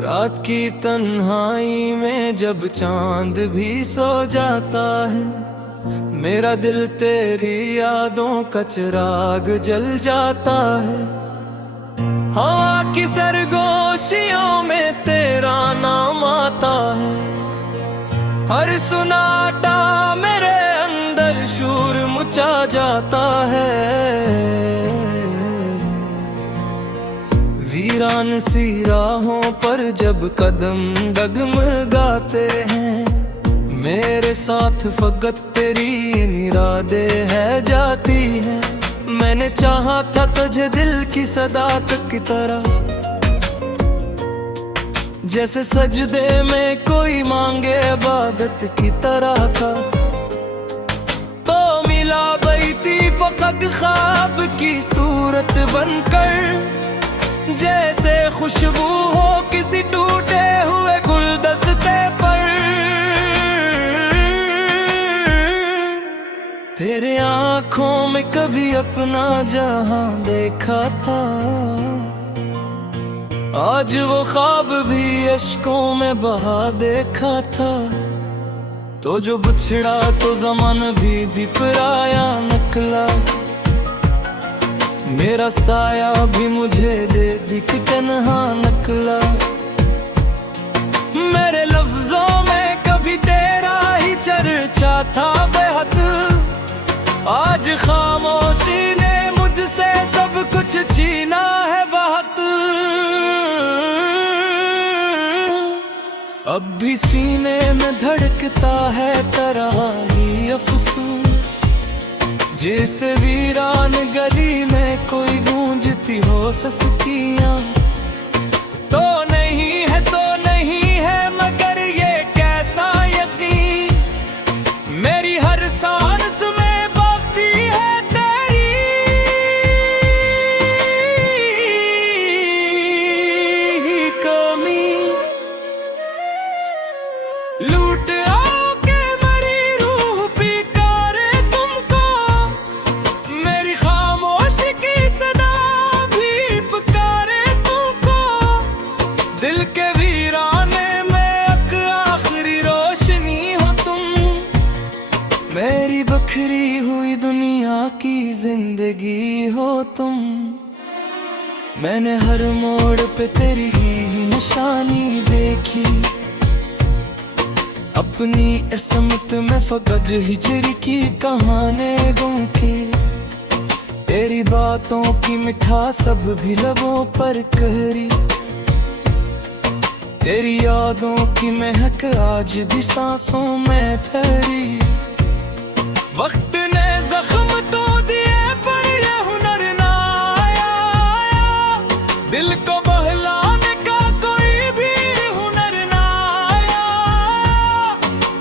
रात की तन्हाई में जब चांद भी सो जाता है, मेरा दिल तेरी यादों का चिराग जल जाता है। हवा की सरगोशियों में तेरा नाम आता है, हर सुनाटा मेरे अंदर शूर मचा जाता है। वीरान सी राहों पर जब कदम डगमगाते हैं, मेरे साथ फकत तेरी इरादे है जाती है। मैंने चाहा था तुझे दिल की सदा तक की तरह, जैसे सजदे में कोई मांगे इबादत की तरह था। तो मिला बैती फकत ख्वाब की सूरत बनकर, जैसे खुशबू हो किसी टूटे हुए गुलदस्ते पर। तेरे आँखों में कभी अपना जहां देखा था, आज वो ख्वाब भी अश्कों में बहा देखा था। तो जो बिछड़ा तो ज़माना भी पराया निकला, मेरा साया भी मुझे दे दिख तन्हा निकला। मेरे लफ्जों में कभी तेरा ही चर्चा था बेहद, आज खामोशी ने मुझसे सब कुछ छीना है बहुत। अब भी सीने में धड़कता है तेरा ही अफसोस, जैसे वीरान गली में कोई गूंजती हो सस्तियां। तो नहीं है मगर ये कैसा यकीन, मेरी हर सांस में बहती है तेरी कमी। लूट आओ के मरी रूह पुकारे तुमको, मेरी खामोशी की सदा भी पुकारे तुमको। दिल के वीराने में एक आखिरी रोशनी हो तुम, मेरी बखरी हुई दुनिया की जिंदगी हो तुम। मैंने हर मोड़ पे तेरी ही निशानी देखी, अपनी इसमत में फकत हिजर की कहानी गुम की। तेरी बातों की मिठास सब भी लबों पर कहरी, तेरी यादों की महक आज भी सांसों में ठहरी। वक्त ने जख्म तो दिए पर ये हुनर ना आया, दिल को बहलाने का कोई भी हुनर ना आया।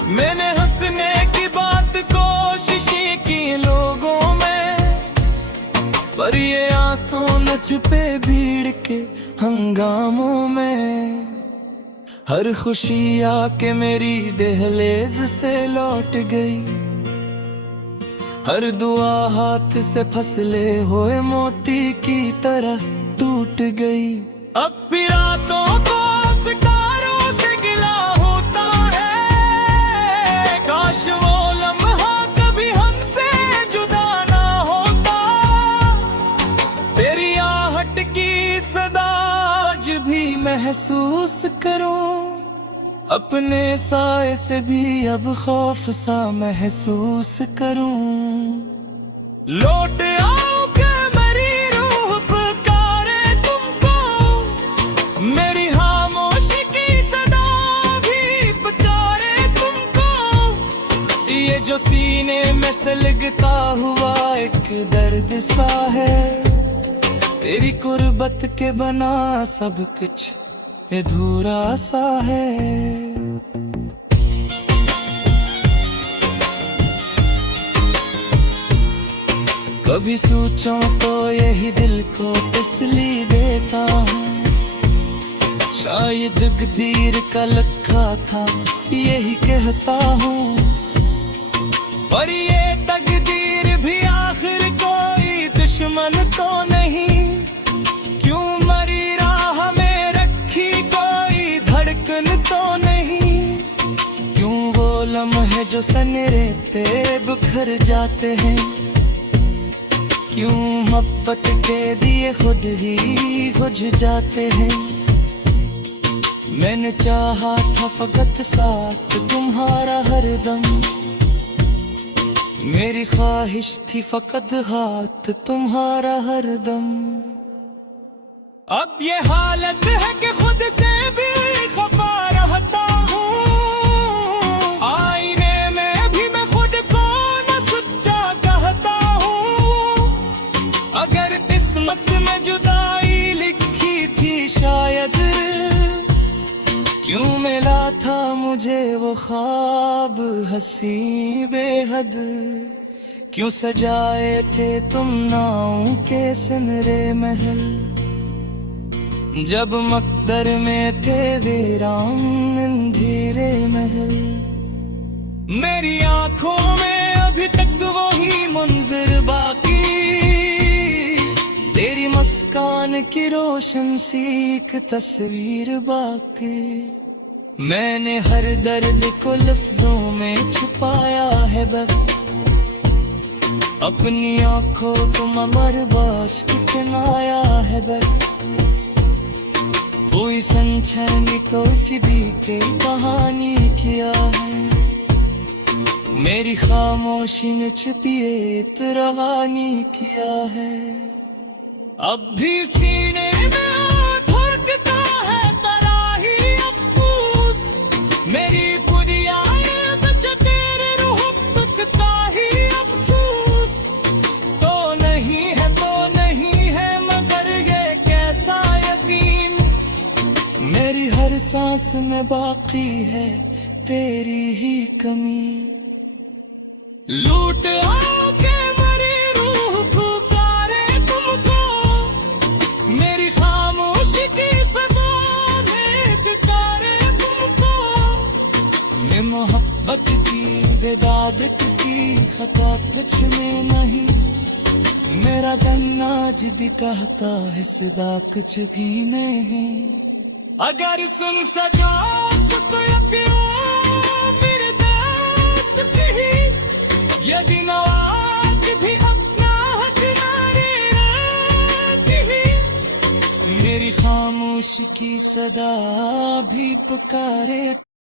मैंने हंसने की बात कोशिशें की लोगों में, पर ये आंसू न छुपे भीड़ के हंगामों में। हर खुशी आके मेरी दहलीज से लौट गई, हर दुआ हाथ से फसले हुए मोती की तरह टूट गई। अब भी रातों को सितारों से गिला होता है, काश वो लम्हा कभी हमसे जुदा ना होता। तेरी आहट की सदा आज भी महसूस करूं, अपने साए से भी अब खौफ सा महसूस करूं। लौट आओ के मेरी रूह पुकारे तुमको, मेरी खामोशी की सदा भी पुकारे तुमको। ये जो सीने में से लगता हुआ एक दर्द सा है, तेरी कुर्बत के बना सब कुछ अधूरा सा है। कभी सोचूं तो यही दिल को तसल्ली देता हूँ, शायद गदीर का लखा था, यही कहता हूँ। पर ये तकदीर भी आखिर कोई दुश्मन तो नहीं। क्यों मरी राह में रखी कोई धड़कन तो नहीं। क्यों वो लम्हे जो सनरेते बिखर जाते हैं। क्यों मोहब्बत के दिए खुद ही बुझ जाते हैं। मैंने चाहा था फकत साथ तुम्हारा हरदम। मेरी ख्वाहिश थी फकत हाथ तुम्हारा हरदम। अब ये हालत है कि खुद से भी खफा रहता हूँ। आईने में भी मैं खुद को न सच्चा कहता हूँ। अगर किस्मत में जुदाई लिखी थी शायद, क्यों मिला था मुझे वो ख्वाब हंसी बेहद। क्यों सजाए थे तुम नाव के सिनरे महल, जब मकदर में थे वीरान अंधेरे महल। मेरी आंखों में अभी तक वही मंजर बाकी, तेरी मुस्कान की रोशन सी एक तस्वीर बाकी। मैंने हर दर्द को लफ्जों में छुपाया है बस, अपनी आंखों को ममर बाश कितनाया है बस। कोई संछनी को सी बीते कहानी किया है। मेरी खामोशी ने छुपिए इतरानी किया है। अब भी सीने में धड़कता है कराही अफसोस। मेरी बुरियां बचा तेरे मोहब्बत का ही अफसोस। तो नहीं है मगर ये कैसा यकीन। मेरी हर सांस में बाकी है तेरी ही कमी। लूट आओगे मरी रूह पुकारे तुमको। मेरी खामोशी की सदा में पुकारे तुमको। मैं मोहब्बत की विवादत की खता कुछ में नहीं। मेरा गन्ना भी कहता है सदा कुछ भी नहीं। अगर सुन सका तो मेरे दोस्त ही, यदि नवाज भी अपना हक नारे भी। मेरी खामोश की सदा भी पुकारे